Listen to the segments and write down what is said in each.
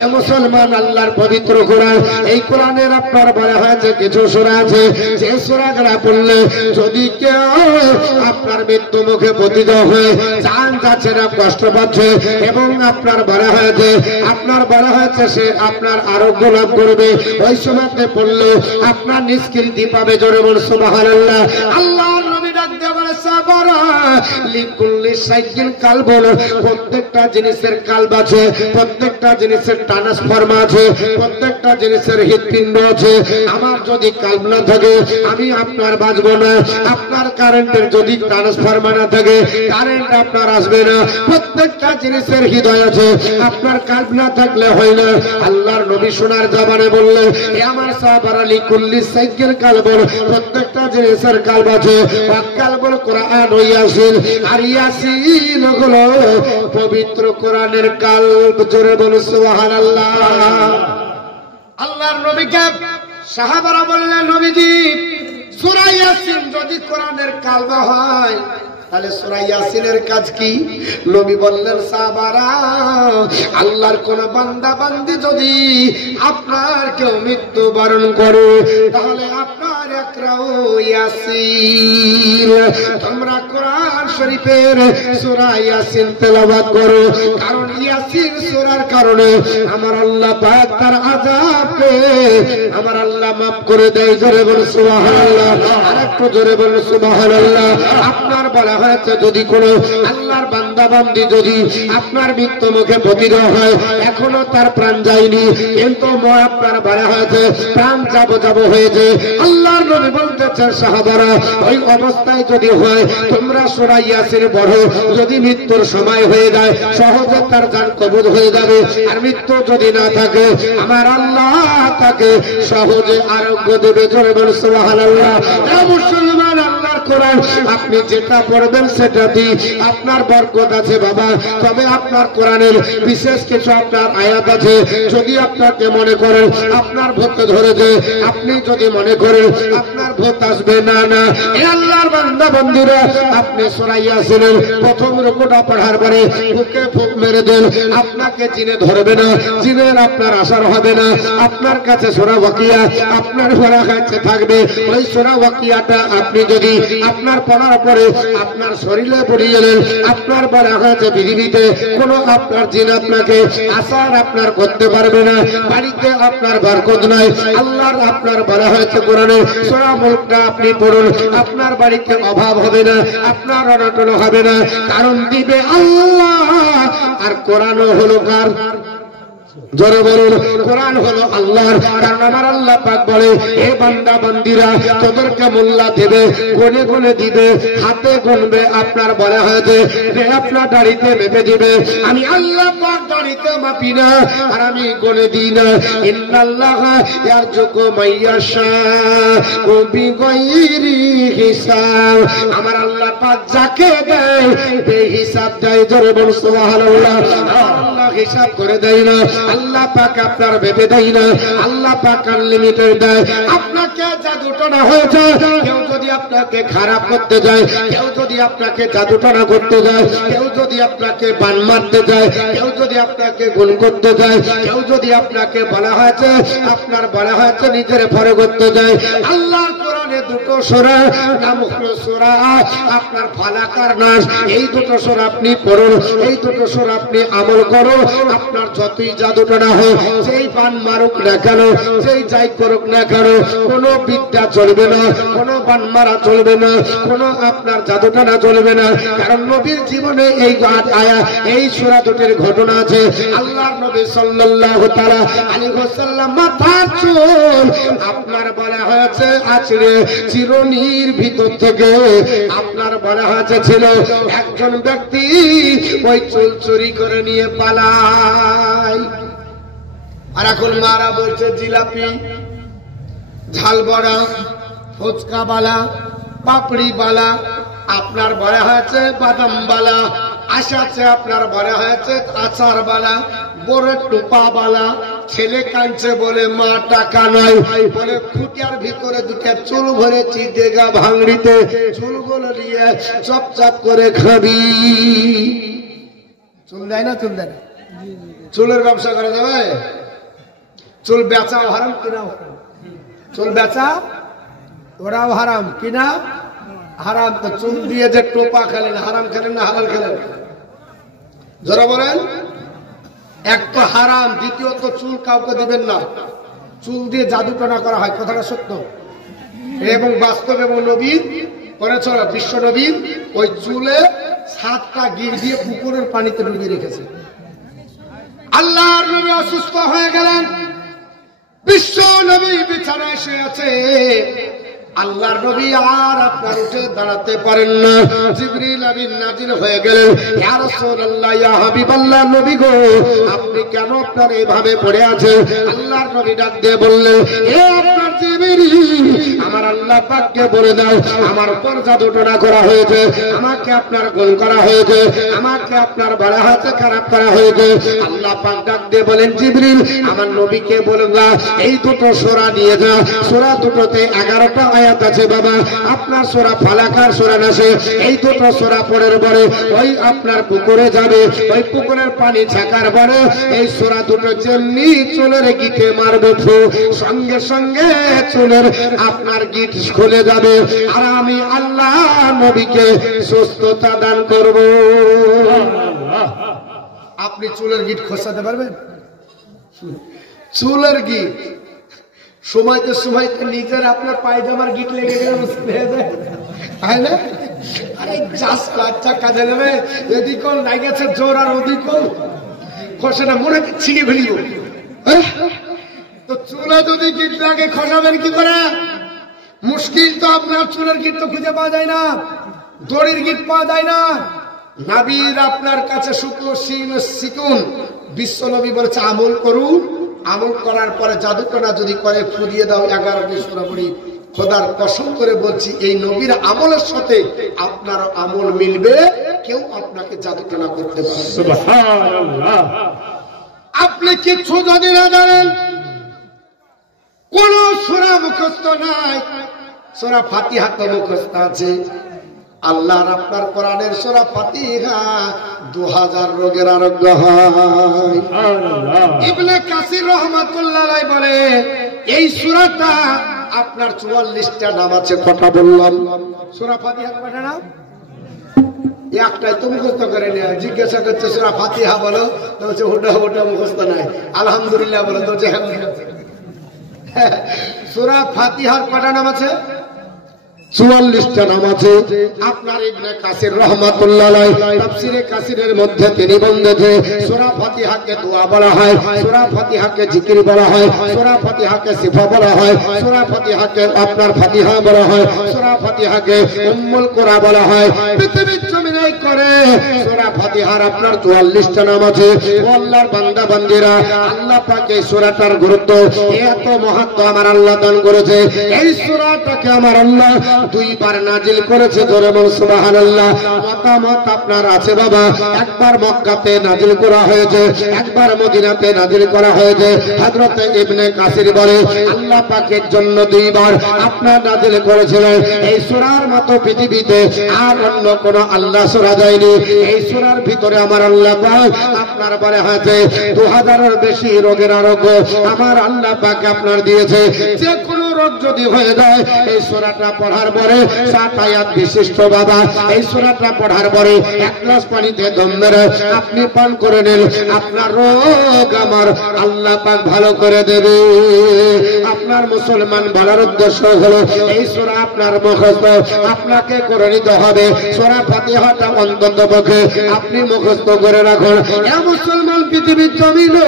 মুসলমান আল্লাহর পবিত্র কোরআন, এই কোরআনের আপনার বলা হয়েছে কিছু সূরা আছে যে সূরাগুলো পড়লে যদি কেউ আপনার মৃত্যু মুখে পতিত হয়ে জান যাচ্ছে না, কষ্ট পাচ্ছে, এবং আপনার বলা হয়েছে সে আপনার আরোগ্য লাভ করবে, ওই সময়তে পড়লে আপনার নিষ্কৃতি পাবে। জোরে বলুন সুবহানাল্লাহ। আল্লাহর নবী ডাক দিয়ে বলে সাবারা লিকুল্লি শাইইন কালবুন, প্রত্যেকটা জিনিসের কালব আছে, প্রত্যেকটা জিনিসের ট্রান্সফর্ম আছে, প্রত্যেকটা জিনিসের হৃৎপিণ্ড আছে। আমার যদি কাল্ব না থাকে আমি আপনার বাঁচবো না। আপনার কারেন্টের যদি ট্রান্সফর্মার না থাকে কারেন্ট আপনার আসবে না। প্রত্যেকটা জিনিসের হৃদয় আছে, আপনার কাল্ব না থাকলে হয় না। আল্লাহর নবী সোনার জবানে বললেন, হে আমার সাহাবারা লিকুল্লি শাইইন কালবুন, প্রত্যেকটা জিনিসের কাল্ব আছে। কালবুল কোরআন ও ইয়াসিন, আর ইয়াসিন হলো পবিত্র কোরআনের কাল্ব। জোরে বলুন সুবহানাল্লাহ। আল্লাহর নবীকে সাহাবারা বললেন, নবীজি সূরা ইয়াসিন যদি কোরআনের কালব হয় তাহলে সূরা ইয়াসিনের কাজ কি? নবী বললেন, সাহাবারা আল্লাহর কোন বান্দা বান্দি যদি আপনার কেউ মৃত্যুবরণ করে তাহলে আপনার একরাও ইয়াসিন, তোমরা কোরআন শরীফের সূরা ইয়াসিন তেলাওয়াত করো, কারণ ইয়াসিন সূরার কারণে আমার আল্লাহ পাক তার আযাবকে আমার আল্লাহ মাফ করে দেয়। জোরে বলুন সুবহানাল্লাহ। আরেকটু জোরে বলুন সুবহানাল্লাহ। আপনার বলা হয়েছে যদি কোন আল্লাহর বান্দা বান্দি যদি আপনার মৃত্যু মুখে পতিত হয়, এখনো তার প্রাণ যায়নি, কিন্তু আপনার বলা হয়েছে প্রাণ যাব হয়েছে, আল্লাহর নবী বলতেছেন সাহাবারা ওই অবস্থায় যদি হয় তোমরা সূরা ইয়াসিন পড়ো, যদি মৃত্যুর সময় হয়ে যায় সহজে তার জান কবুল হয়ে যাবে। আর মৃত্যু যদি না থাকে আমার আল্লাহ তাকে সহজে আরোগ্য দেবে। জোরে বলুন সুবহানাল্লাহ। মুসলমান, আল্লাহর কোরআন আপনি যেটা পড়বেন সেটা দিয়ে আপনার বরকত আছে বাবা। তবে আপনার কোরআনের বিশেষ কিছু আপনার আয়াত আছে, যদি আপনাকে মনে করেন আপনার ভূত ধরেছে, আপনি যদি মনে করেন আপনার ভূত আসবে না, না এ আল্লাহর বান্দা বন্ধুরা, আপনি সূরা ইয়াসিনের প্রথম রুকুটা পড়ার পরে বুকে ফুঁক মেরে দেন, আপনাকে জিনে ধরবে না, জিনের আপনার আসার হবে না। আপনার কাছে সূরা ওয়াকিয়া আপনার পড়া কাছে থাকবে, ওই সূরা ওয়াকিয়াটা আপনি যদি আপনার পড়ার পরে আপনার শরীরে পড়িয়ে গেলেন, আপনার পড়া হয়েছে পৃথিবীতে কোনো আপনার জিন আপনাকে আসার আপনার করতে পারবে না, বাড়িতে আপনার বরকত নাই। আল্লাহর আপনার বলা হয়েছে কোরআনে সূরা মুলকটা আপনি পড়ুন, আপনার বাড়িতে অভাব হবে না, আপনার অনটন হবে না, কারণ দিবে আল্লাহ। আর কোরআনও হলো কার? জোরে বলুন, কোরআন হলো আল্লাহর। কারণ আমার আল্লাহ পাক বলে, হে বান্দা বান্দিরা তোদেরকে মোল্লা দেবে, গুনে গুনে দিবে, হাতে গুনবে। আপনার বলা হয়েছে যে আপনার দাড়িতে মেপে দিবে, আমি আল্লাহ পাক দাড়িতে মাপি না আর আমি গুনে দিই না। ইন্নাল্লাহ ইয়ারযুকু মাইয়াশা বিগাইরি হিসাব, আমার আল্লাহ পাক যাকে দেয় বেহিসাব দেয়। জোরে বলুন সুবহানাল্লাহ। আল্লাহ হিসাব করে দেয় না, আল্লাহ পাক আপনার ভেবে দেয় না, আল্লাহ পাক আনলিমিটেড দেয়। আপনাকে জাদুটনা হয়েছে, কেউ যদি আপনাকে খারাপ করতে যায়, কেউ যদি আপনাকে জাদুটনা করতে যায়, কেউ যদি আপনাকে বান মারতে যায়, কেউ যদি আপনাকে গুণ করতে যায়, কেউ যদি আপনাকে বলা হয়েছে আপনার বলা হয়েছে নিজের ভরে করতে যায়, আল্লাহর কোরআনে দুটো সূরা নাম হলো সূরা আপনার ফালাক আর নাস, এই দুটো সূরা আপনি পড়ুন, এই দুটো সূরা আপনি আমল করুন, আপনার যতই জাদুটনা হোক, যেই বান মারুক না কেন, যেই যাই করুক না কেন, কোনো বিদ্যা চলবে না, কোনো বান মারা চলবে না, কোনো আপনার জাদুটনা চলবে না। কারণ নবীর জীবনে এই আয়া এই সূরা দুটির ঘটনা আছে। আল্লাহর নবী সাল্লাল্লাহু তাআলা আলাইহি ওয়াসাল্লাম মাথার চুল আপনার বলা হয়েছে আছড়ে চিরুনির ভিতর থেকে আপনার বলা হয়েছে ছিল একজন ব্যক্তি ওই চুল চুরি করে নিয়ে পালায়। আর এখন মারা বলছে জিলাপি, ঝাল বড়া, ফুচকা বালা, পাপড়ি বালা, আপনার বলা হয়েছে বাদাম বালা, আসাছে আপনার বলা হয়েছে আচার বালা, বড় টুপা বালা। ছেলে কাঁদছে বলে মা টাকা নয়, বলে খুঁটিয়ার ভিতরে দুটা চুল ভরেছি দেগা ভাঙড়িতে, চুলগুলো নিয়ে চপ চপ করে খাবি। চুল দেয় না, চুল দেয় না। চুলের ব্যবসা করা যাবে? চুল বেচাও হারাম কিনাও চুল বেচা ওরাও হারাম কিনা হারাম। তো চুল দিয়ে যে টোপা খেলেন হারাম খেলেন না হালাল খেলেন? যারা বলেন এক তো হারাম, দ্বিতীয়ত চুল কাউকে দিবেন না। চুল দিয়ে জাদুটনা করা হয়, কথাটা সত্য এবং বাস্তব। এবং নবী করেছিল, বিশ্ব নবী ওই চুলে 7টা গির দিয়ে পুকুরের পানিতে ডুবিয়ে রেখেছে। আল্লাহর নবী অসুস্থ হয়ে গেলেন, বিশ্ব নবী বিছানায় শুয়ে আছে। আল্লাহর নবী আর আপনার উঠে দাঁড়াতে পারেন না। জিবরিল আমিন নাজিল হয়ে গেলেন, ইয়া রাসূলুল্লাহ, ইয়া হাবিবাল্লাহ, নবী গো আপনি কেন আপনার এইভাবে পড়ে আছেন? আল্লাহর নবী ডাক দিয়ে বললেন, হে আপনার জিবরিল, আমার আল্লাহ পাককে বলে দাও আমার উপর জাদুটনা করা হয়েছে, আমাকে আপনার গুণ করা হয়েছে, আমাকে আপনার বলা হয়েছে, খারাপ করা হয়েছে। আল্লাহ পাক ডাক দিয়ে বলেন, জিবরিল আমার নবীকে বলে দাও এই দুটো সূরা নিয়ে যা। সূরা দুটোতে 11টা আয়াত আছে বাবা। আপনার সূরা ফালাক আর সূরা নাস, এই দুটো সূরা পড়ার পরে ওই আপনার পুকুরে যাবে, ওই পুকুরের পানি ছাকার পরে এই সূরা দুটো যেমনি চুলের গিটে মারবে, সঙ্গে সঙ্গে চুলের আপনার গিট খুলে যাবে, আর আমি আল্লাহ নবীকে সুস্থতা দান করব। আপনি চুলের গিট খসাতে পারবেন? চুলের গিট সময়তে সময়তে নিজের আপনার পায়জামার গিট লেগে গেলে মুশকিল হয়ে যায়, তাই না? আরে জাস্ট আচ্ছা কাজে নেবে, এদিক লাগেছে জোর আর ওদিক খসে না, মনে ছিঁড়ে ফেলিব। তো চুলে যদি গিট লাগে খসাবেন কি করে? মুশকিল তো। আপনার চুলের গিট তো খুঁজে পাওয়া যায় না, দড়ির গিট পাওয়া যায় না। নবীর আপনার কাছে শুকনো শিকুন। বিশ্ব নবী বলেছে আমল করুন, আমল করার পরে জাদুটনা যদি করে ফুরিয়ে দাও 11টি সূরা পড়ি। খোদার কসম করে বলছি এই নবীর আমলের সাথে আপনার আমল মিলবে, কেউ আপনাকে জাদুটনা করতে পারবে না। সুবহানাল্লাহ। আপনি কিছু যদি না জানেন, কোন সূরা মুখস্থ নাই, সূরা ফাতিহা তো মুখস্থ আছে। আল্লাহর আপনার কোরআনের সূরা ফাতিহা 2000 রোগের আরোগ্য হয়। ইবনে কাসির রাহমাতুল্লাহ আলাইহি বলে এই সূরাটা আপনার 44টা নাম আছে। কটা বললাম? সূরা ফাতিহা কটা নাম? একটাই তো মুখস্থ করে নেয়। জিজ্ঞাসা করছে সূরা ফাতিহা বলো, তো বলছে ওটা মুখস্থ নাই। আলহামদুলিল্লাহ বলো, তো যে সূরা ফাতিহার কটা নাম আছে? 44টা নাম আছে। আপনার ইবনে কাসির রাহমাতুল্লাহ আলাইহি তাফসীরে কাসিরের মধ্যে তিনি বলেছেন সূরা ফাতিহাকে দোয়া বলা হয়, সূরা ফাতিহাকে জিকির বলা হয়, সূরা ফাতিহাকে শিফা বলা হয়, সূরা ফাতিহাকে আপনার ফাতিহা বলা হয়, সূরা ফাতিহাকে উম্মুল কুরা বলা হয়। পৃথিবীর জমিনে করে সূরা ফাতিহার আপনার 44টা নাম আছে। ও আল্লাহর বান্দা বান্দীরা, আল্লাহ পাক এই সূরাটার গুরুত্ব এত মাহাত্ম্য আমার আল্লাহ দান করেছে। এই সূরাটাকে আমার আল্লাহ 2 বার নাজিল করেছে। ধরে বল সুবহানাল্লাহ। মতামত আপনার আছে বাবা। একবার মক্কাতে নাজিল করা হয়েছে, একবার মদিনাতে নাজিল করা হয়েছে। হযরত ইবনে কাসির বলে আল্লাহ পাকের জন্য 2 বার আপনার নাজিল করেছিলেন। এই সূরার মতো পৃথিবীতে আর অন্য কোন আল্লাহ সূরা যায়নি। এই সূরার ভিতরে আমার আল্লাহ পাক আপনার বলে হয়েছে 2000 এর বেশি রোগের আরোগ্য আমার আল্লাহ পাক আপনার দিয়েছে। যে কোনো রোগ যদি হয়ে যায় এই সূরাটা পড়ার পরে 7 আয়াত বিশিষ্ট বাবা, এই সূরাটা পড়ার পরে 1 গ্লাস পানিতে দম মেরে আপনি পান করে নেন, আপনার রোগ আমার আল্লাহ পাক ভালো করে দেবে। আপনার মুসলমান বলার উদ্দেশ্য হলো এই সূরা আপনার মুখস্থ আপনাকে করে নিতে হবে। সূরা ফাতিহাটা অন্তত পক্ষে আপনি মুখস্থ করে রাখুন। এ মুসলমান, পৃথিবীর জমিনে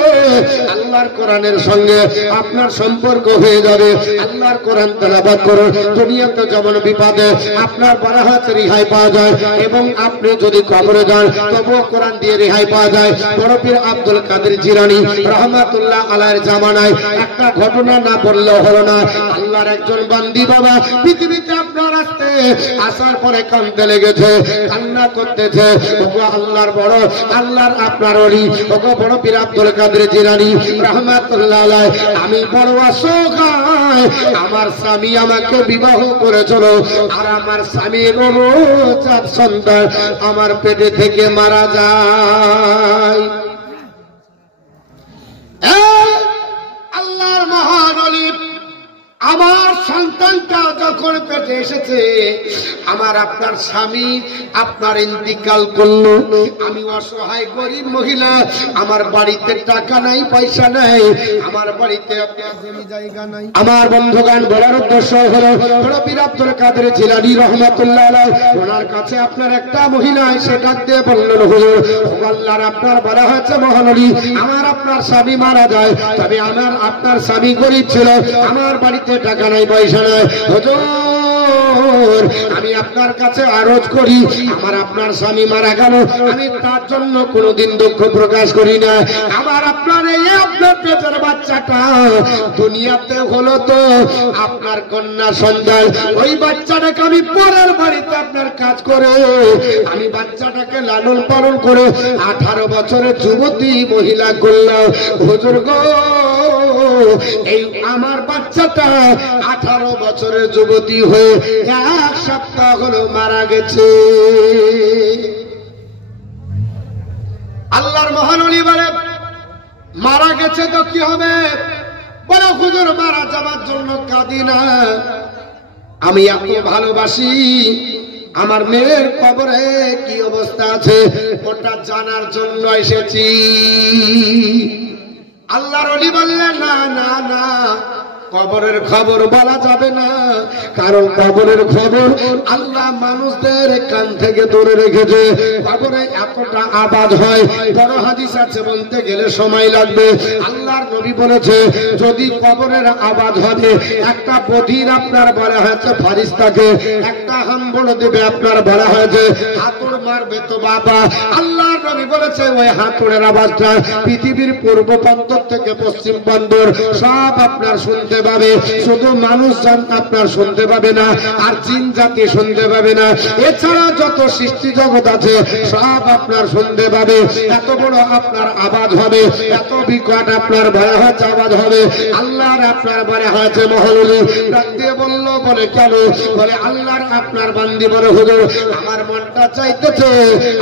আল্লাহর কোরআনের সঙ্গে আপনার সম্পর্ক হয়ে যাবে। আল্লাহর কোরআন তেলাওয়াত করুন। দুনিয়াতে যেমন বিপদে আপনার বলা হচ্ছে রেহাই পাওয়া যায়, এবং আপনি যদি কবরে যান তবুও কোরআন দিয়ে রেহাই পাওয়া যায়। বড় পীর আব্দুল কাদের জিলানী রাহমাতুল্লাহ আলাইহির জামানায় একটা ঘটনা না বললেও হলো না। আল্লাহর একজন বান্দি বাবা পৃথিবীতে আপনার আসতে আসার পরে কাঁদতে লেগেছে, কান্না করতেছে। ওগো আল্লাহর বড়, আল্লাহর আপনার ওলি, ওগো বড় পীর আব্দুল কাদের জিলানী রাহমাতুল্লাহ আলাইহি, আমি বড় অসহায়, আমার স্বামী আমাকে বিবাহ করেছিল, আর আমার স্বামীর 4 সন্তান আমার পেটে থেকে মারা যায়। আল্লাহর মহান ওলি, আমার সন্তানটা যখন পেটে এসেছে, আমার আপনার স্বামী আপনার ইন্তিকাল করলো, আমি অসহায় গরিব মহিলা, আমার বাড়িতে টাকা নাই, পয়সা নাই, আমার বাড়িতে আপনার জমি জায়গা নাই। আমার বন্ধুগান বলার উদ্দেশ্য হলো পীর আব্দুল কাদের জিলানী রহমাতুল্লাহ আলাইহি, ওনার কাছে আপনার একটা মহিলা এসে ডাক দিয়ে বললেন, হুজুর আল্লাহর আপনার বলা হয়েছে মহান ওলি, আমার আপনার স্বামী মারা যায়, তবে আমার আপনার স্বামী গরিব ছিল, আমার বাড়িতে টাকা নাই, পয়সা নাই, হুজুর আমি আপনার কাছে আরজ করি, আমার আপনার স্বামী মারা গেল, আমি তার জন্য কোনোদিন দুঃখ প্রকাশ করি না, আমার আপনার এই আপনার পেটের বাচ্চাটা দুনিয়াতে হলো তো আপনার কন্যা সন্তান, ওই বাচ্চাটাকে আমি পরের বাড়িতে আপনার কাজ করে আমি বাচ্চাটাকে লালন পালন করে 18 বছরের যুবতী মহিলা করলাম, হুজুর গো এই আমার বাচ্চাটা 18 বছরের যুবতী হয়ে 1 সপ্তাহ হলো মারা গেছে। আল্লাহর মহান ওলি বলে, মারা গেছে তো কি হবে? বলে হুজুর মারা যাবার জন্য কাঁদি না, আমি এত ভালোবাসি, আমার মেয়ের কবরে কি অবস্থা আছে ওটা জানার জন্য এসেছি। আল্লাহর ওলি বললেন, না না না, কবরের খবর বলা যাবে না, কারণ কবরের খবর আল্লাহ মানুষদের কান থেকে দূরে রেখেছে। কবরে এতটা আওয়াজ হয়, বড় হাদিস আছে, বলতে গেলে সময় লাগবে। আল্লাহর নবী বলেছে, যদি কবরের আওয়াজ হবে, একটা বধির আপনার বলা হয়েছে ফারিস্তাকে একটা হাম্বড় দেবে, আপনার বলা হয়েছে হাতুড় মারবে তো বাবা। আল্লাহর নবী বলেছে, ওই হাতুড়ের আওয়াজটা পৃথিবীর পূর্ব প্রান্ত থেকে পশ্চিম বন্দর সব আপনার শুনতে পাবে, শুধু মানুষজন আপনার শুনতে পাবে না, আর জিন জাতি শুনতে পাবে না, এছাড়া যত সৃষ্টি জগৎ আছে সব আপনার শুনতে পাবে। এত বড় আপনার আওয়াজ হবে, এত বিকট আপনার ভয়াবহ আওয়াজ হবে। আল্লাহর আপনার বলে হয়েছে মহলুলি ডাক দিয়ে বলল, বলে কেন? বলে আল্লাহর আপনার বান্দি বলে, হুজুর আমার মনটা চাইতেছে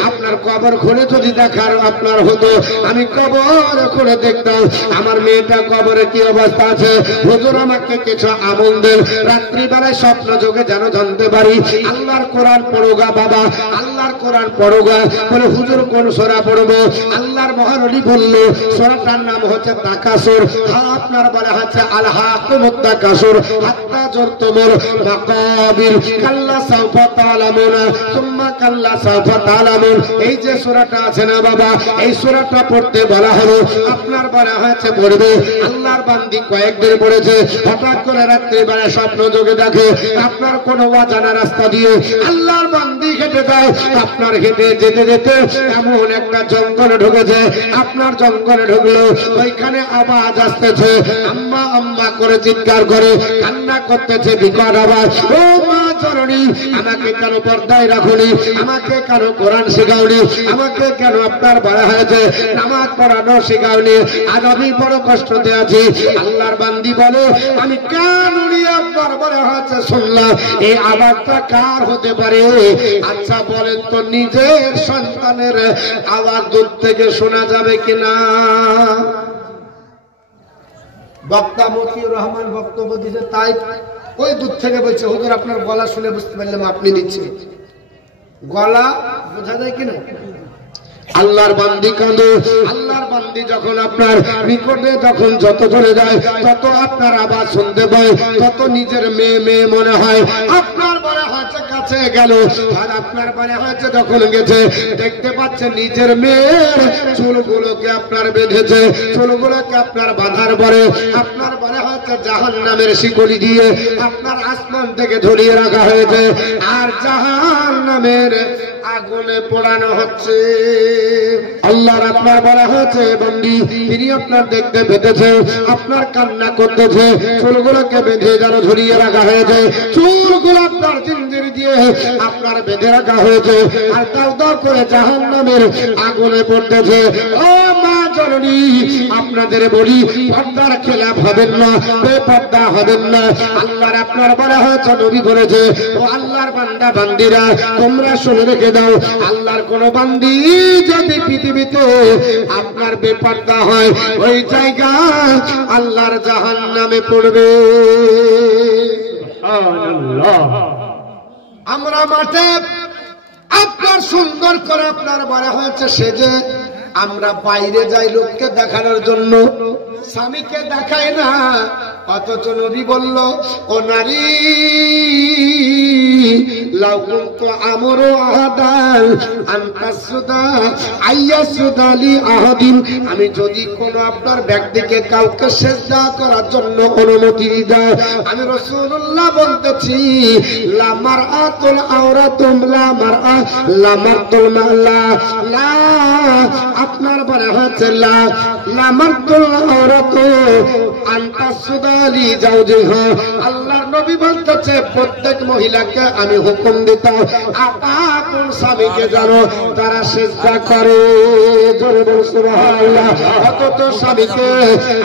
আপনার কবর খুলে যদি দেখার আপনার হতো, আমি কবর খুলে দেখতাম আমার মেয়েটা কবরে কি অবস্থা আছে। হুজুর আমাকে কিছু আমল দেন, রাত্রিবেলায় স্বপ্ন যোগে যেন জানতে পারি। আল্লাহর কোরআন পড়োগা বাবা, আল্লাহর কোরআন পড়োগা। বলে হুজুর কোন সূরা পড়বো? আল্লাহর মহান ওলি বলল, সূরাটার নাম হচ্ছে তাকাসুর। আপনার বলা হচ্ছে আলহাকুমুত তাকাসুর হাত্তা যুরতুমুল মাকাবির, কাল্লা সাওফা তা'লামুন সুম্মা কাল্লা সাওফা তা'লামুন। এই যে সূরাটা আছে না বাবা, এই সূরাটা পড়তে বলা হলো, আপনার বলা হয়েছে পড়বে। আল্লাহর বান্দি কয়েকদিন পড়েছে, হঠাৎ করে রাত্রিবেলা স্বপ্ন যোগে দেখে আপনার কোন অজানা রাস্তা দিয়ে আল্লাহর বান্দি হেঁটে যায়, আপনার হেঁটে যেতে যেতে এমন একটা জঙ্গলে ঢুকেছে, আপনার জঙ্গলে ঢুকলো, ওইখানে আওয়াজ আসতেছে, আম্মা আম্মা করে চিৎকার করে কান্না করতেছে, বিকট আওয়াজ। ও মা জননী, আমাকে কেন পর্দায় রাখুনি, আমাকে কেন কোরআন শেখাওনি, আমাকে কেন আপনার বলা হয়েছে নামাজ পড়ানো শেখাওনি, আজ আমি বড় কষ্টতে আছি। আল্লাহর বান্দি বলে, আমি কান উড়িয়ে আপনার বলা হয়েছে শুনলাম, এই আওয়াজটা কার হতে পারে? আচ্ছা বলেন তো, নিজের সন্তানের আওয়াজ দূর থেকে শোনা যাবে কিনা? বক্তা মতিউর রহমান বক্তব্য দিতে, তাই ওই দূর থেকে বলছে, হুজুর আপনার গলা শুনে বুঝতে পারলাম আপনি নিচ্ছেন। গলা বোঝা যায় কিনা? আল্লাহর বান্দি কাঁদে, আল্লাহর বান্দি যখন আপনার নিকটে যখন যত চলে যায়, তত আপনার আওয়াজ শুনতে পায়, তত নিজের মেয়ে মেয়ে মনে হয়। আপনার বলা হয়েছে কাছে গেল, আর আপনার বলা হয়েছে যখন গেছে, দেখতে পাচ্ছেন নিজের মেয়ের চুলগুলোকে আপনার বেঁধেছে, চুলগুলোকে আপনার বাঁধার পরে আপনার বলা হয়েছে জাহান্নামের শিকলি দিয়ে আপনার আসমান থেকে ঝুলিয়ে রাখা হয়েছে, আর জাহান্নামের আগুনে পোড়ানো হচ্ছে। আল্লাহর আপনার বলা হয়েছে বন্দি, তিনি আপনার দেখতে পেতেছে, আপনার কান্না করতেছে, চুলগুলোকে বেঁধে যেন ঝুলিয়ে রাখা হয়েছে, চুলগুলো আপনার জিঞ্জির দিয়ে আপনার বেঁধে রাখা হয়েছে, আর দাও দাও করে জাহান্নামের আগুনে পড়তেছে। ও মা জননী আপনাদের বলি পর্দার খেলাপ হবেন না, বেপর্দা হবেন না। আল্লাহর আপনার বলা হয়েছে, নবী বলেছে, ও আল্লাহর বান্দা বান্দিরা তোমরা শুনে রেখে দাও, আল্লাহর কোন বান্দি যদি পৃথিবীতে আপনার বেপর্দা হয় ওই জায়গা আল্লাহর জাহান্নামে পড়বে। আমরা মাঠে আপনার সুন্দর করে আপনার বলা হয়েছে সেজে আমরা বাইরে যাই লোককে দেখানোর জন্য, স্বামীকে দেখায় না। অথচ নবী বলল, ও নারী লাউ কুনতু আমরু আহাদান আন তাসুদা আইয়াসুদা লি আহাদিন, আমি যদি কোন আপনার ব্যক্তিকে কাউকে সিজদা করার জন্য অনুমতি দিই, আমি রাসূলুল্লাহ বলতেছি লা মারআতুল আওরাতুম লা মারআ লা মারতুল মালা লা, আপনার বলা হচ্ছে লা মারতুল আওরাতু আন তাসুদা লি জাওজিহা। আল্লাহর নবী বলতেছে প্রত্যেক মহিলাকে আমি হুকুম দিতাম আপন স্বামীকে জানো তারা সিজদা করে, জোরে বল সুবহানাল্লাহ। অথচ স্বামীকে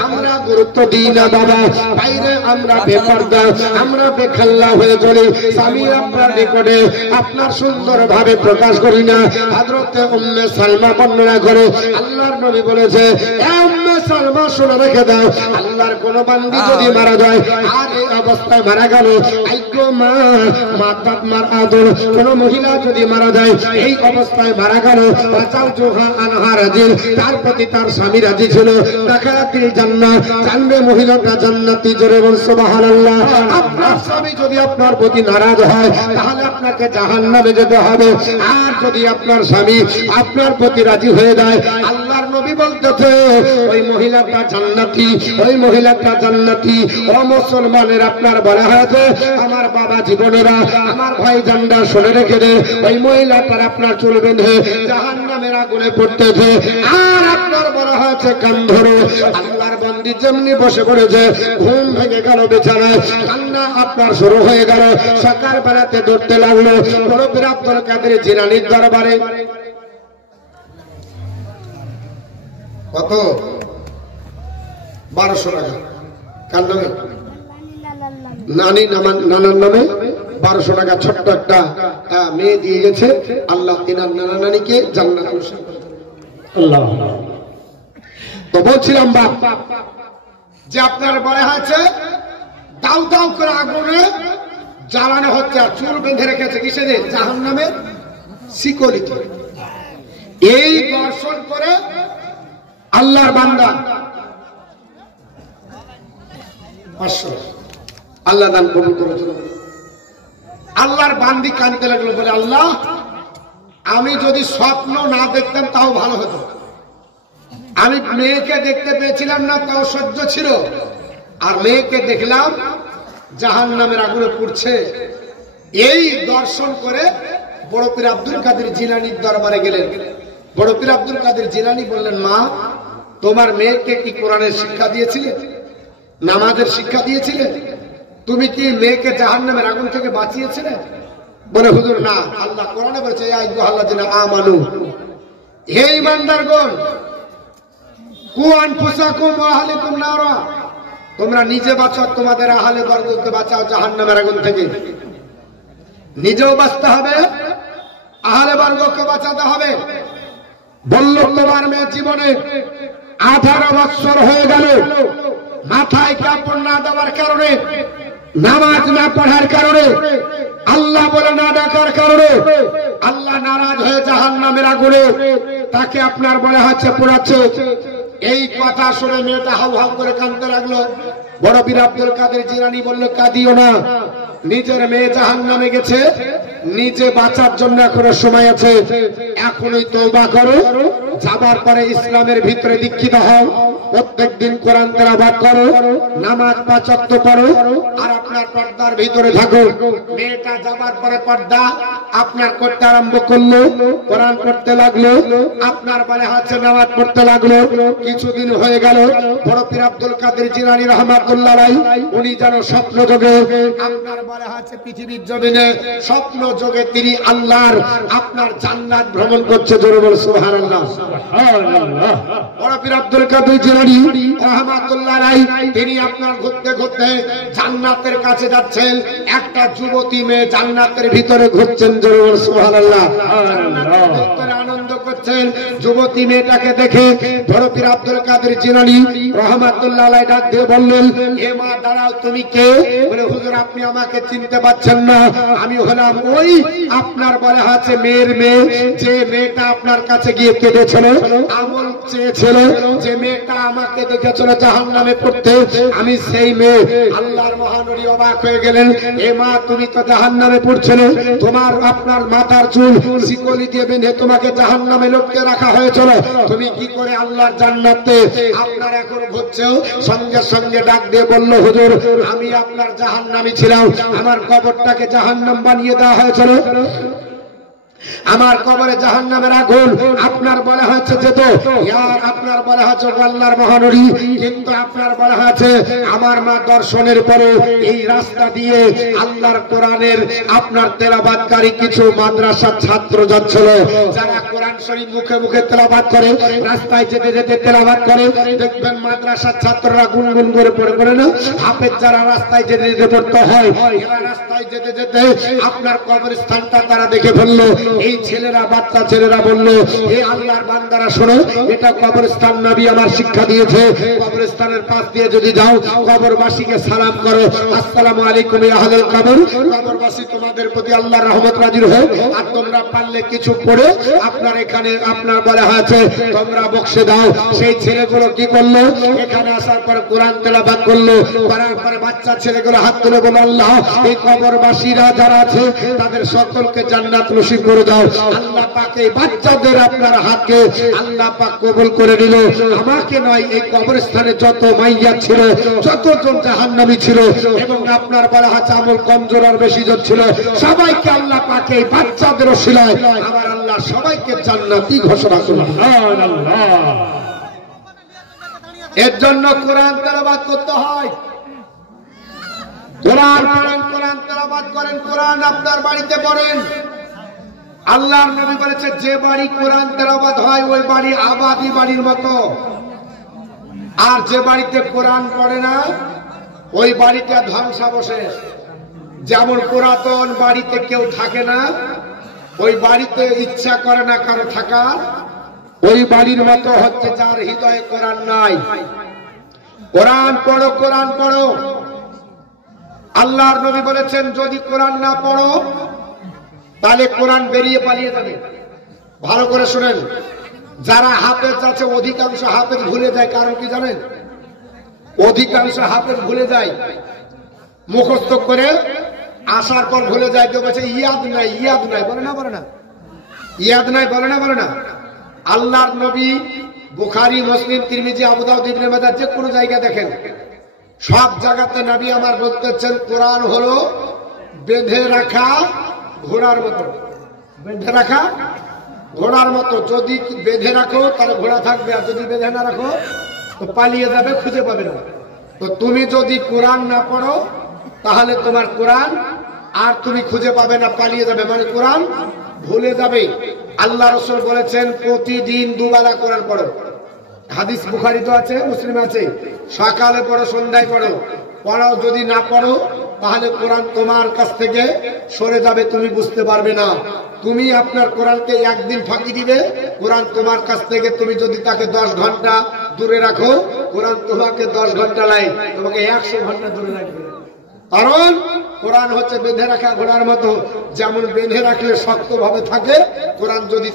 আমরা গুরুত্ব দিই না বাবা, বাইরে আমরা বেপরদা, আমরা বেখাল্লা হয়ে চলি, স্বামী আপনার নিকটে আপনার সুন্দর ভাবে প্রকাশ করি না। হযরতে উম্মে সালমা বর্ণনা করে আল্লাহর নবী বলেছে, এ উম্মে সালমা শুনে রেখে দাও, আল্লাহর কোন বান্দি যদি মারা যায় আর এই অবস্থায় মারা গেল, আইগো মা মাতাত মারআতুল, কোন মহিলা যদি মারা যায় এই অবস্থায় মারা গেল, বাঁচাও জোহা আনহা রাজি, তার প্রতি তার স্বামী রাজি ছিল, তাকাতিল জান্নাত, জানবে মহিলাটা জান্নাতি, জোরে বল সুবহানাল্লাহ। আপনার স্বামী যদি আপনার প্রতি নারাজ হয় তাহলে আপনাকে জাহান্নামে যেতে হবে, আর যদি আপনার স্বামী আপনার প্রতি রাজি হয়ে যায় আল্লাহর নবী বলতেছে ওই মহিলাটা জান্নাতি, ওই মহিলাটা জান্নাতি। ও মুসলমানের আপনার বলা হয়েছে, আমার বাবা জীবনেরা, আমার ভাই জানরা শুনে রেখে দে, ওই মহিলাটার আপনার চুল বেঁধে জাহান্নামের আগুনে পড়তেছে। আর আপনার বলা হয়েছে কান ধরো, আল্লাহর বান্দি যেমনি বসে পড়েছে ঘুম ভেঙে গেল বিছানায়, কান্না আপনার শুরু হয়ে গেল, সকাল বেলাতে দৌড়তে লাগলো বড় পীর আব্দুল কাদের জিলানীর দরবারে। কত? 1200 টাকা। কার নামে? নানার নামে 1200 টাকা ছোট্ট একটা মেয়ে দিয়ে গেছে। আল্লাহ তিনার নানা নানিকে জান্নাত নসিব করে দেন। আল্লাহ। তো বলছিলাম বাপ যে আপনার বলা হয়েছে দাউ দাউ করে আগুনে জ্বালানো হচ্ছে, আর চুল বেঁধে রেখেছে কিসে? জাহান্নামের শিকলিতে। এই দর্শন করে আল্লাহর বান্দা 500 আল্লাহ দান কবুল করেছিল। আল্লাহর বান্দি কাঁদতে লাগলো, বলে আল্লাহ আমি যদি স্বপ্ন না দেখতাম তাও ভালো হতো, আমি মেয়েকে দেখতে পেয়েছিলাম না তাও সহ্য ছিল, আর মেয়েকে দেখলাম জাহান্নামের আগুনে পুড়ছে। এই দর্শন করে বড় পীর আব্দুল কাদের জিলানীর দরবারে গেলেন। বড় পীর আব্দুল কাদের জিলানী বললেন, মা তোমার মেয়েকে কি কোরআনের শিক্ষা দিয়েছিলে, নামাজের শিক্ষা দিয়েছিলে? তুমি কি মেয়েকে জাহান্নামের আগুন থেকে বাঁচিয়েছিলে? বলে হুজুর না, আল্লাহ কোরআনে বলেছে ইয়া আইয়ুহাল্লাযিনা আমানু, হে ঈমানদারগণ, কু আনফুসাকুম ওয়া আহলিকুম নারা, তোমরা নিজে বাঁচাও, তোমাদের আহলে বর্গকে বাঁচাও জাহান্নামের আগুন থেকে। নিজেও বাঁচতে হবে, আহলে বর্গকে বাঁচাতে হবে। বলল তোমার মেয়ে জীবনে 18 বছর হয়ে গেল, মাথায় কাপড় না দেওয়ার কারণে, নামাজ না পড়ার কারণে, আল্লাহ বলে না ডাকার কারণে আল্লাহ নারাজ হয়ে জাহান্নামের আগুনে তাকে আপনার বলে হচ্ছে পোড়াচ্ছে। এই কথা শুনে মেয়েটা হাউ হাউ করে কাঁদতে লাগলো। বড় পীর আব্দুল কাদের জিলানী বলল, কাঁদিও না, নিজের মেয়ে জাহান্নামে গেছে, নিজে বাঁচার জন্য এখনো সময় আছে, এখনই তওবা করো, যাবার পরে ইসলামের ভিতরে দীক্ষিত হও, প্রত্যেক দিন কোরআন তেলাওয়াত করো, নামাজ 5 ওয়াক্ত পড়ো, আর আপনার পর্দার ভিতরে থাকো। মেয়েটা যাবার পরে পর্দা আপনার করতে আরম্ভ করলো, কোরআন পড়তে লাগলো, আপনার বলে হাতে নামাজ পড়তে লাগলো। কিছুদিন হয়ে গেল, বড় পীর আব্দুল কাদের জিলানী রাহমাতুল্লাহ আলাইহি উনি যেন স্বপ্ন যোগে আপনার বলে হাতে পৃথিবীর জমিনে স্বপ্ন যোগে তিনি আল্লাহর আপনার জান্নাত ভ্রমণ করছে। জোরে বল সুবহানাল্লাহ। সুবহানাল্লাহ। বড় পীর আব্দুল কাদের জিলানী রাহমাতুল্লাহ আলাইহি তিনি আপনার ঘুরতে ঘুরতে জান্নাতের কাছে যাচ্ছেন। একটা যুবতী মেয়ে জান্নাতের ভিতরে ঘুরছেন। জোরে বল সুবহানাল্লাহ। ভিতরে আনন্দ করছেন। যুবতী মেয়েটাকে দেখে বড় পীর আব্দুল কাদের জিলানী রাহমাতুল্লাহ আলাইহি ডাক দিয়ে বললেন, হে মা দাঁড়াও, তুমি কে? বলে, হুজুর আপনি আমাকে চিনতে পারছেন না, আমি হলাম ওই আপনার বলে আছে মেয়ের মেয়ে, যে মেয়েটা আপনার কাছে গিয়ে কেঁদেছিল, আমল চেয়েছিল, যে মেয়েটা আমাকে দেখেছিল জাহান্নামে পড়তে, আমি সেই মেয়ে। আল্লাহর মহানবী অবাক হয়ে গেলেন, হে মা তুমি তো জাহান্নামে পড়ছিলে, তোমার আপনার মাথার চুল শিকলি দিয়ে বেঁধে তোমাকে জাহান্নামে লটকে রাখা হয়েছিল, তুমি কি করে আল্লাহর জান্নাতে আপনার এখন ঘুরছো? সঙ্গে সঙ্গে ডাক দিয়ে বলল, হুজুর আমি আপনার জাহান্নামী ছিলাম, আমার কবরটাকে জাহান্নাম বানিয়ে দেওয়া হয়েছিল, আমার কবরে জাহান্নামের আগুন আপনার বলা হয়েছে যেত, আপনার বলা হয়েছে আল্লাহর মহানবী, কিন্তু আপনার বলা হয়েছে আমার মা দর্শনের পরে এই রাস্তা দিয়ে আল্লাহর কোরআনের আপনার তেলাওয়াতকারী কিছু মাদ্রাসার ছাত্র যাচ্ছিল, যারা কোরআন শরীফ মুখে মুখে তেলাওয়াত করে, রাস্তায় যেতে যেতে তেলাওয়াত করে। দেখবেন মাদ্রাসার ছাত্ররা গুনগুন করে পড়ে পড়ে না, হাফেজ যারা রাস্তায় যেতে যেতে পড়তে হয়, এরা রাস্তায় যেতে যেতে আপনার কবরস্থানটা তারা দেখে ফেললো। এই ছেলেরা, বাচ্চা ছেলেরা বলল, হে আল্লাহর বান্দারা শোনো, এটা কবরস্থান, নবী আমার শিক্ষা দিয়েছে, কবরস্থানের পাশ দিয়ে যদি যাও কবরবাসীকে সালাম করো, আসসালামু আলাইকুম ইয়া আহলাল কবর, কবরবাসী তোমাদের প্রতি আল্লাহর রহমত নাযিল হোক। আর তোমরা পারলে কিছু পড়ে আপনার এখানে আপনার বলা হয়েছে তোমরা বক্সে দাও। সেই ছেলেগুলো কি করলো, এখানে আসার পর কোরআন তেলাওয়াত করলো, করার পরে বাচ্চা ছেলেগুলো হাত তুলে বলল, আল্লাহ এই কবরবাসীরা যারা আছে তাদের সকলকে জান্নাত নসিব করে দাও। আল্লাহ পাক এই বাচ্চাদের আপনার হাতকে আল্লাহ পাক কবুল করে নিল। আমাকে নয়, এই কবরস্থানে যত মাইয়া ছিল, যতজন জাহান্নামী ছিল এবং আপনার বলা হাত আমল কমজোর আর বেশি জন ছিল, সবাইকে আল্লাহ পাক এই বাচ্চাদের ওসিলায় আমার আল্লাহ সবাইকে জান্নাতি ঘোষণা করলেন। সুবহানাল্লাহ। এর জন্য কোরআন তেলাওয়াত করতে হয়। কোরআন পড়েন, কোরআন তেলাওয়াত করেন, কোরআন আপনার বাড়িতে পড়েন। আল্লাহর নবী বলেছে, যে বাড়ি কোরআন তেলাওয়াত হয় ওই বাড়ি আবাদি বাড়ির মতো, আর যে বাড়িতে কোরআন পড়ে না ওই বাড়িটা ধ্বংসাবশেষ। যেমন পুরাতন বাড়িতে কেউ থাকে না, ওই বাড়িতে ইচ্ছা করে না কারো থাকার, ওই বাড়ির মতো হচ্ছে যার হৃদয়ে কোরআন নাই। কোরআন পড়ো, কোরআন পড়ো। আল্লাহর নবী বলেছেন, যদি কোরআন না পড়ো তাহলে কোরআন বেরিয়ে পালিয়ে যাবে। ভালো করে শুনেন, যারা হাফেজ আছে অধিকাংশ হাফেজ ভুলে যায়। কারণ কি জানেন? অধিকাংশ হাফেজ ভুলে যায়, মুখস্থ করে আসার পর ভুলে যায়। কেউ বলছে ইয়াদ নাই, ইয়াদ নাই, বলে না বলে না, ইয়াদ নাই বলে না বলে না। আল্লাহর নবী বুখারী, মুসলিম, তিরমিজি, আবু দাউদ, ইবনে মাজাহ যে কোনো জায়গা দেখেন, সব জায়গাতে নবী আমার বলতেছেন কোরআন হলো বেঁধে রাখা ঘোড়ার মতো। বেঁধে রাখা ঘোড়ার মতো, যদি বেঁধে রাখো তাহলে ঘোড়া থাকবে, আর যদি বেঁধে না রাখো তো পালিয়ে যাবে, খুঁজে পাবে না। তো তুমি যদি কোরআন না পড়ো তাহলে তোমার কোরআন আর তুমি খুঁজে পাবে না, পালিয়ে যাবে, মানে কোরআন ভুলে যাবে। আল্লাহ রাসূল বলেছেন প্রতিদিন দুবেলা কোরআন পড়ো। হাদিস বুখারীতে আছে, মুসলিমে আছে, সকালে পড়ো, সন্ধ্যায় পড়ো। পড়াও, যদি না পড়ো তাহলে কোরআন তোমার কাছ থেকে সরে যাবে, তুমি বুঝতে পারবে না। তুমি আপনার কোরআনকে একদিন ফাঁকি দিবে, কোরআন তোমার কাছ থেকে, তুমি যদি তাকে 10 ঘন্টা দূরে রাখো, কোরআন তোমাকে 10 ঘন্টা লাই, তোমাকে 100 ঘন্টা দূরে রাখবে। কারণ কোরআন হচ্ছে বেঁধে রাখা ঘোড়ার মতো, যেমন বেঁধে রাখলে শক্ত ভাবে থাকে, কোরআন যদি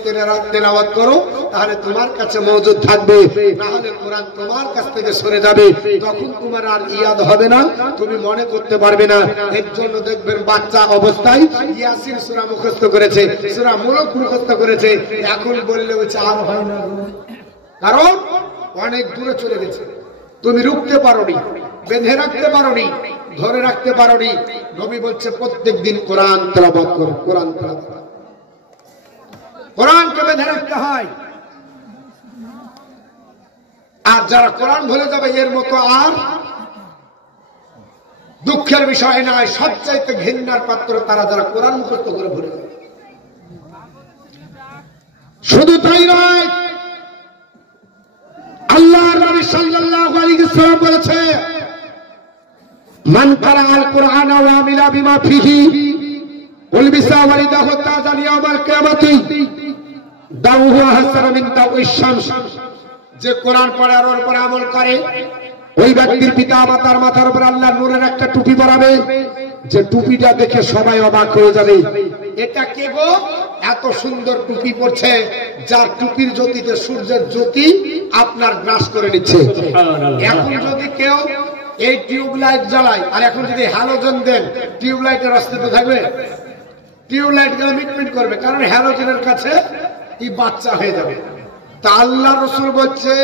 তেলাওয়াত করো তাহলে তোমার কাছে মজুদ থাকবে, নাহলে কোরআন তোমার কাছ থেকে সরে যাবে, তখন তোমার আর ইয়াদ হবে না, তুমি মনে করতে পারবে না। এর জন্য দেখবেন বাচ্চা অবস্থায় ইয়াসিন সূরা মুখস্থ করেছে, সূরা মুলক মুখস্থ করেছে, এখন বললে হচ্ছে আর হয় না, কারণ অনেক দূরে চলে গেছে। তুমি রুখতে পারোনি, বেঁধে রাখতে পারোনি, ধরে রাখতে পারোনি। নবী বলছে প্রত্যেক দিন কোরআন তেলাওয়াত করো, কোরআন তেলাওয়াত। কোরআনকে বেঁধে রাখতে হয়। আর যারা কোরআন ভুলে যাবে এর মতো আর দুঃখের বিষয় নয়, সবচাইতে ঘৃণার পাত্র তারা যারা কোরআন মুখস্থ করে ভুলে যাবে। শুধু তাই নয়, আল্লাহর নবী সাল্লাল্লাহু আলাইহি ওয়াসাল্লাম বলেছে, মান কারাআল কুরআন ওয়া আমিলা বিমা ফিহি উলবিসা ওয়ালিদাহু তাজাল ইয়াউমাল কিয়ামাতি দাউহু হাসানা মিন দাউইশ শামস। যে কোরআন পড়ে আর ওর উপর আমল করে, ওই ব্যক্তির পিতা মাতার মাথার উপর আল্লাহ নূরের একটা টুপি পরাবে, যে টুপিটা দেখে সবাই অবাক হয়ে যাবে, এটা কে গো, এত সুন্দর টুপি পরছে, যার টুপির জ্যোতিতে সূর্যের জ্যোতি আপনার গ্রাস করে নিচ্ছে। এখন যদি কেউ এই টিউবলাইট জ্বালায়, আর এখন যদি হ্যালোজেন দেন, টিউবলাইটের অস্তিত্ব থাকবে? টিউবলাইট গুলো মিটমিট করবে, কারণ হ্যালোজেনের কাছে এই বাচ্চা হয়ে যাবে। তা আল্লাহ রাসূল বলছে,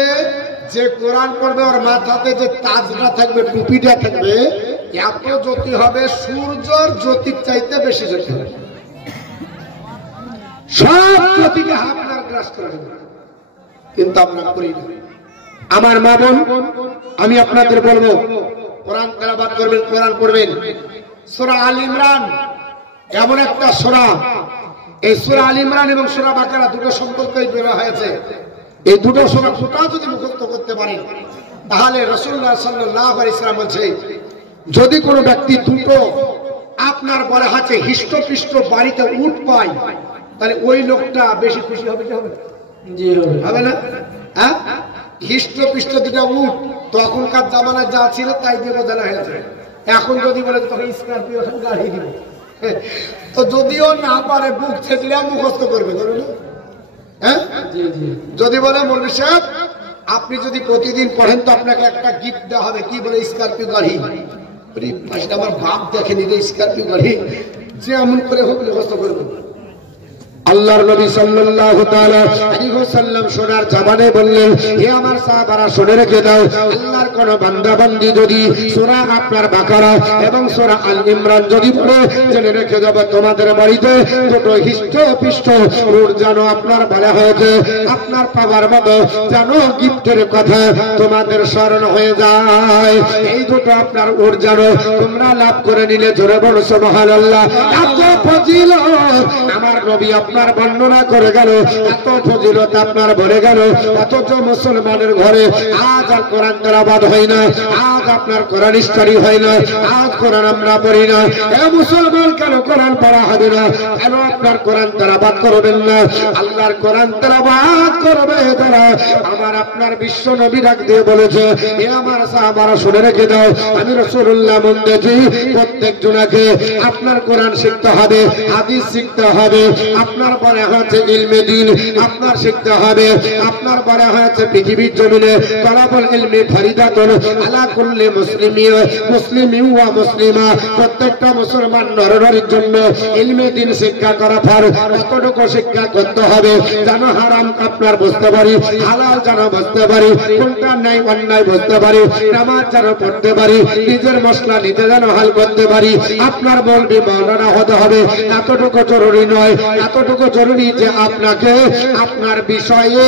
যে কোরআন পড়বে ওর মাথাতে যে তাজটা থাকবে, টুপিটা থাকবে, এত জ্যোতি হবে, সূর্যের জ্যোতির চাইতে বেশি জ্যোতি হবে, সব জ্যোতিকে আপনার গ্রাস করে দেবে। কিন্তু আমরা করি না। আমার মা বোন, আমি আপনাদের বলবো, কোরআন তেলাওয়াত করবেন, কোরআন পড়বেন। সূরা আল ইমরান এমন একটা সূরা, এই সূরা আল ইমরান এবং সূরা বাকারা দুটো সম্পর্কই বের হয়েছে। এই দুটো সূরা টোটাল যদি মুখস্থ করতে পারেন, তাহলে রাসূলুল্লাহ সাল্লাল্লাহু আলাইহি ওয়াসাল্লাম বলছে, যদি কোনো ব্যক্তি দুটো আপনার বলে হাতে হিষ্টপিষ্ট বাড়িতে উট পায়, তাহলে ওই লোকটা বেশি খুশি হবে কি হবে? জি হবে না? হ্যাঁ, হিষ্টপিষ্ট দুটা উট তখনকার জামানায় যা ছিল তাই দিয়ে বোঝানো হয়েছে। এখন যদি বলে তখন স্করপিও গাড়ি দিব, তো যদিও না পারে বুক ছেঁচলে মুখস্থ করবে, ধরো না? হ্যাঁ, যদি বলে মৌলভী সাহেব আপনি যদি প্রতিদিন পড়েন তো আপনাকে একটা গিফট দেওয়া হবে, কি বলে? স্করপিও গাড়ি। আমার বাপ দেখেনি রে স্করপিও গাড়ি, যে এমন করে হোক মুখস্থ করবে। আল্লাহর নবী সাল্লাল্লাহু তাআলা আলাইহি ওয়াসাল্লাম সোনার জবানে বললেন, হে আমার সাহাবারা শুনে রেখে দাও, আল্লাহর কোন বান্দা বান্দি যদি সূরা আপনার বাকারা এবং সূরা আল ইমরান যদি পড়ে, জেনে রেখে যাবে তোমাদের বাড়িতে দুটো হিষ্টপিষ্ট উট যেন আপনার বলা হয়েছে, আপনার পাওয়ার মতো যেন গিফটের কথা তোমাদের স্মরণ হয়ে যায়। এই দুটো আপনার উট যেন তোমরা লাভ করে নিলে, জোরে বলো সুবহানাল্লাহ। এত ফজিলত আমার নবী আপনার বর্ণনা করে গেল, এত ফজিলত আপনার বলে গেল, অথচ মুসলমানের ঘরে আজ আর কোরআন তেলাওয়াত হয় না, আজ আপনার কোরআন স্টাডি হয় না, আজ কোরআন আমরা পড়ি না। এ মুসলমান, কেন কোরআন পড়া হবে না? কেন আপনার কোরআন তেলাওয়াত করবেন না? আল্লাহর কোরআন তেলাওয়াত করবে তারা। আমার আপনার বিশ্ব নবী ডাক দিয়ে বলেছে, এ আমার সাহাবারা শুনে রেখে দাও, আমি রাসূলুল্লাহ বলেছি প্রত্যেক জনাকে আপনার কোরআন শিখতে হবে, হাদিস শিখতে হবে, আপনার বলা হয়েছে ইলমে দ্বীন আপনার শিখতে হবে, আপনার বলা হয়েছে পৃথিবীর জমিনে তলাবুল ইলমি ফরিদাতুন আলা কুল্লি মুসলিমিন ওয়া মুসলিমা, প্রত্যেকটা মুসলমান নরনারীর জন্য ইলমে দ্বীন শিক্ষা করা ফরজ। কতটুকু শিক্ষা করতে হবে যেন হারাম আপনার বুঝতে পারি, হালাল যেন বুঝতে পারি, কোনটা ন্যায় অন্যায় বুঝতে পারি, নামাজ যেন পড়তে পারি, নিজের মশলা নিজে যেন হাল করতে পারি। আপনার বলবি মাওলানা হতে হবে, এতটুকু জরুরি নয়, এতটুকু জরুরি যে আপনাকে আপনার বিষয়ে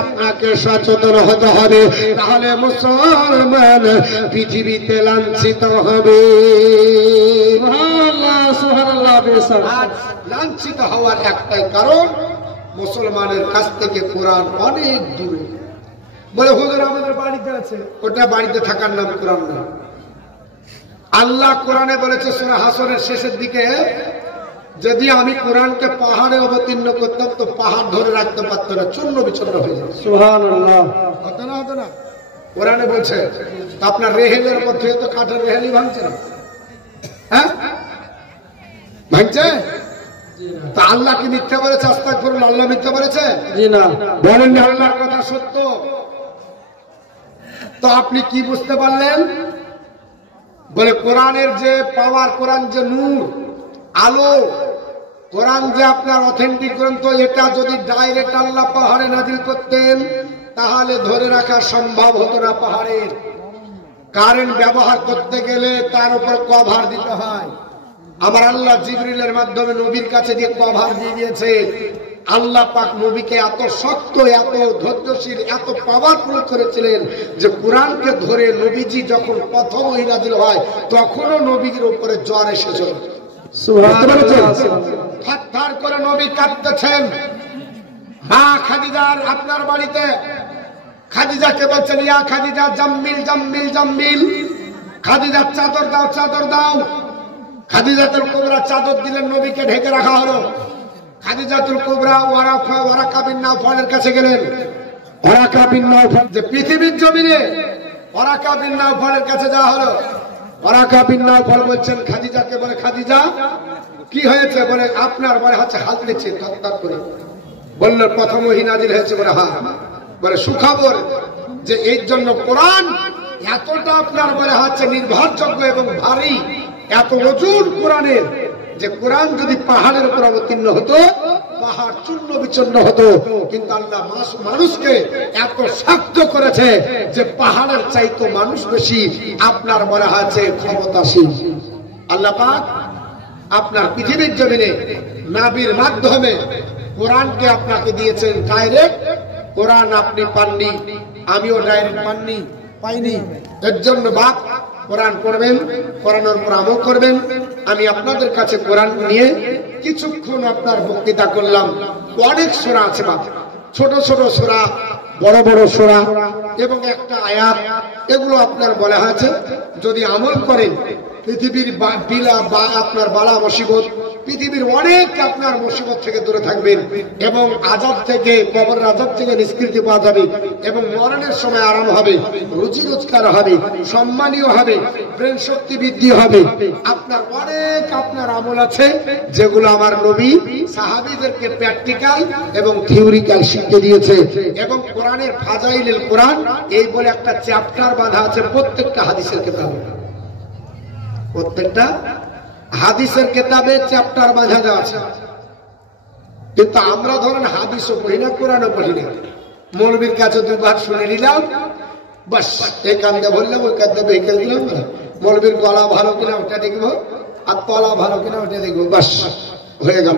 আপনাকে সচেতন হতে হবে, তাহলে মুসলমান পৃথিবীতে লাঞ্ছিত হবে। লাঞ্ছিত হওয়ার একটাই কারণ, মুসলমানের কাছ থেকে কোরআন অনেক দূরে। বলে হুজুর আমাদের বাড়িতে আছে, ওটা বাড়িতে থাকার নাম কোরআন না। আল্লাহ কোরআনে বলেছে সূরা হাসরের শেষের দিকে, যদি আমি কোরআনকে পাহাড়ে অবতীর্ণ করতাম তো পাহাড় ধরে রাখতে পারতো না, চূর্ণ বিচূর্ণ হয়ে যেত। সুবহানাল্লাহ। হতো না, হতো না? কোরআনে বলছে আপনার রেহেলের মধ্যে তো কাঠের রেহেলই ভাঙছে না, হ্যাঁ ভাঙছে? তা আল্লাহ কি মিথ্যা বলেছে? আস্তাগফিরুল্লাহ, আল্লাহ মিথ্যা বলেছে? জি না। বলেন না আল্লাহর কথা সত্য। তো আপনি কি বুঝতে পারলেন? বলে কোরআনের যে পাওয়ার, কোরআন যে নূর, আলো, কোরআন যে আপনার অথেন্টিক গ্রন্থ, এটা যদি ডাইরেক্ট আল্লাহ পাহাড়ে নাজিল করতেন তাহলে ধরে রাখা সম্ভব হতো না। পাহাড়ের কারেন্ট ব্যবহার করতে গেলে তার উপর কভার দিতে হয়। আমার আল্লাহ জিবরিলের মাধ্যমে নবীর কাছে দিয়ে কভার দিয়ে দিয়েছে, আল্লাহ পাক নবীকে এত শক্ত, এত ধৈর্যশীল, এত পাওয়ারফুল করেছিলেন যে কোরআনকে ধরে নবীজি যখন প্রথম ওহী নাযিল হয় তখনও নবীর উপরে জ্বর এসেছিল। থার করে নবী কাঁদতেছেন। মা খাদিজার আপনার বাড়িতে খাদিজাকে বলছেন, ইয়া খাদিজা জাম্মিল জাম্মিল জাম্মিল, খাদিজার চাদর দাও চাদর দাও। খাদিজাতুল কুবরা চাদর দিলেন, নবীকে ঢেকে রাখা হলো। খাদিজাতুল কুবরা ওয়ারাকা বিন নাওফালের কাছে গেলেন। ওয়ারাকা বিন নাওফাল যে পৃথিবীর জমিনে, ওয়ারাকা বিন নাওফালের কাছে যাওয়া হলো। ওয়ারাকা বিন নাওফাল বলছেন খাদিজাকে, বলে খাদিজা কি হয়েছে? বলে আপনার বলে হচ্ছে হাত দিচ্ছে তৎকার করে। বলল প্রথম ওহী নাযিল হয়েছে। বলে হ্যাঁ। বলে সুখবর যে এর জন্য কোরআন এতটা আপনার বলে হচ্ছে নির্ভরযোগ্য এবং ভারী, এত ওজন কোরআনের যে কোরআন যদি পাহাড়ের উপর অবতীর্ণ হতো পাহাড় চূর্ণ বিচূর্ণ হতো, কিন্তু আল্লাহ মানুষকে এত শক্ত করেছে যে পাহাড়ের চাইতো মানুষ বেশি আপনার বলা হয়েছে ক্ষমতাশীল। আল্লাহ পাক আপনার পৃথিবীর জমিনে নবীর মাধ্যমে কোরআনকে আপনাকে দিয়েছেন ডাইরেক্ট। কোরআন আপনি পাননি, আমিও ডাইরেক্ট পাইনি। এর জন্য বাপ কোরআন পড়বেন, কোরআনের উপর আমল করবেন। আমি আপনাদের কাছে কোরআন নিয়ে কিছুক্ষণ আপনার বক্তৃতা করলাম। অনেক সূরা আছে বাপ, ছোট ছোট সূরা, বড় বড় সূরা এবং একটা আয়াত, এগুলো আপনার বলা হয়েছে যদি আমল করেন পৃথিবীর আপনার বালা মুসিবত, পৃথিবীর অনেক আপনার মুসিবত থেকে দূরে থাকবেন এবং আযাব থেকে, কবরের আযাব থেকে নিষ্কৃতি পাওয়া যাবে এবং মরণের সময় আরাম হবে, রুজি রোজগার হবে, সম্মানীয় হবে, ব্রেন শক্তি বৃদ্ধি হবে। আপনার অনেক আপনার আমল আছে যেগুলো আমার নবী সাহাবীদেরকে প্র্যাকটিক্যাল এবং থিওরিক্যাল শিখতে দিয়েছে। এবং কোরআনের ফাজাইলুল কোরআন এই বলে একটা চ্যাপ্টার বাঁধা আছে প্রত্যেকটা হাদিসের কিতাবে। প্রত্যেকটা হাদিসের কিতাবে চ্যাপ্টার বাঁধা আছে। কিন্তু আমরা ধরেন হাদিসও পড়ি না, কোরআনও পড়ি না। মৌলবীর কাছে দুবার শুনে নিলাম, বাস এই কান্দে বললাম, ওই কান্দে বেঁকে দিলাম। মৌলবীর গলা ভালো কিনা ওটা দেখবো, আর তলা ভালো কিনা ওটা দেখবো, বাস হয়ে গেল।